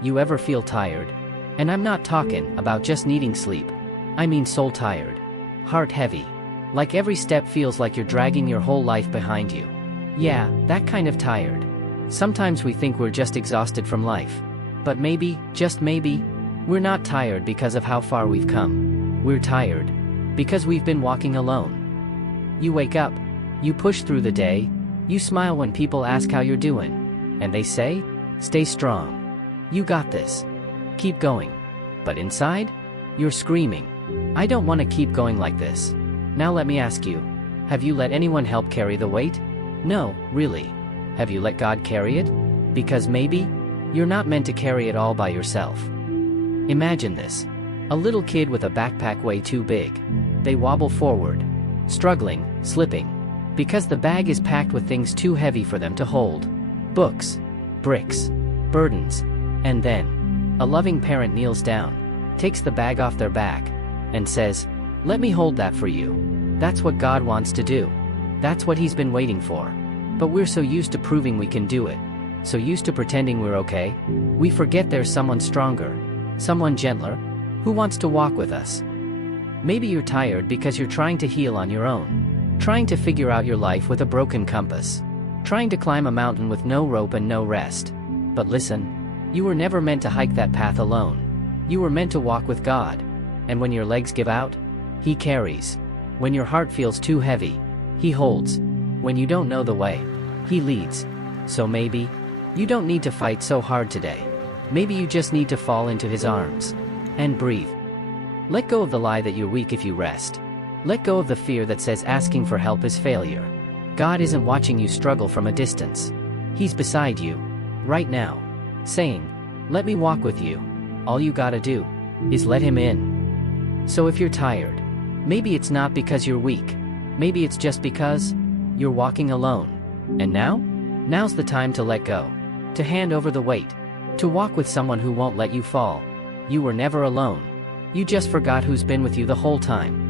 You ever feel tired? And I'm not talking about just needing sleep. I mean soul tired. Heart heavy. Like every step feels like you're dragging your whole life behind you. Yeah, that kind of tired. Sometimes we think we're just exhausted from life. But maybe, just maybe, we're not tired because of how far we've come. We're tired because we've been walking alone. You wake up, you push through the day, you smile when people ask how you're doing. And they say, stay strong. You got this. Keep going. But inside, you're screaming. I don't want to keep going like this. Now let me ask you, have you let anyone help carry the weight? No, really. Have you let God carry it? Because maybe, you're not meant to carry it all by yourself. Imagine this. A little kid with a backpack way too big. They wobble forward, struggling, slipping, because the bag is packed with things too heavy for them to hold. Books, bricks, burdens. And then, a loving parent kneels down, takes the bag off their back, and says, let me hold that for you. That's what God wants to do. That's what He's been waiting for. But we're so used to proving we can do it, so used to pretending we're okay, we forget there's someone stronger, someone gentler, who wants to walk with us. Maybe you're tired because you're trying to heal on your own, trying to figure out your life with a broken compass, trying to climb a mountain with no rope and no rest. But listen, you were never meant to hike that path alone. You were meant to walk with God. And when your legs give out, He carries. When your heart feels too heavy, He holds. When you don't know the way, He leads. So maybe, you don't need to fight so hard today. Maybe you just need to fall into His arms. And breathe. Let go of the lie that you're weak if you rest. Let go of the fear that says asking for help is failure. God isn't watching you struggle from a distance. He's beside you, right now, saying, let me walk with you. All you gotta do is let Him in. So if you're tired, maybe it's not because you're weak. Maybe it's just because you're walking alone. And now's the time to let go, to hand over the weight, to walk with someone who won't let you fall. You were never alone. You just forgot who's been with you the whole time.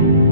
you.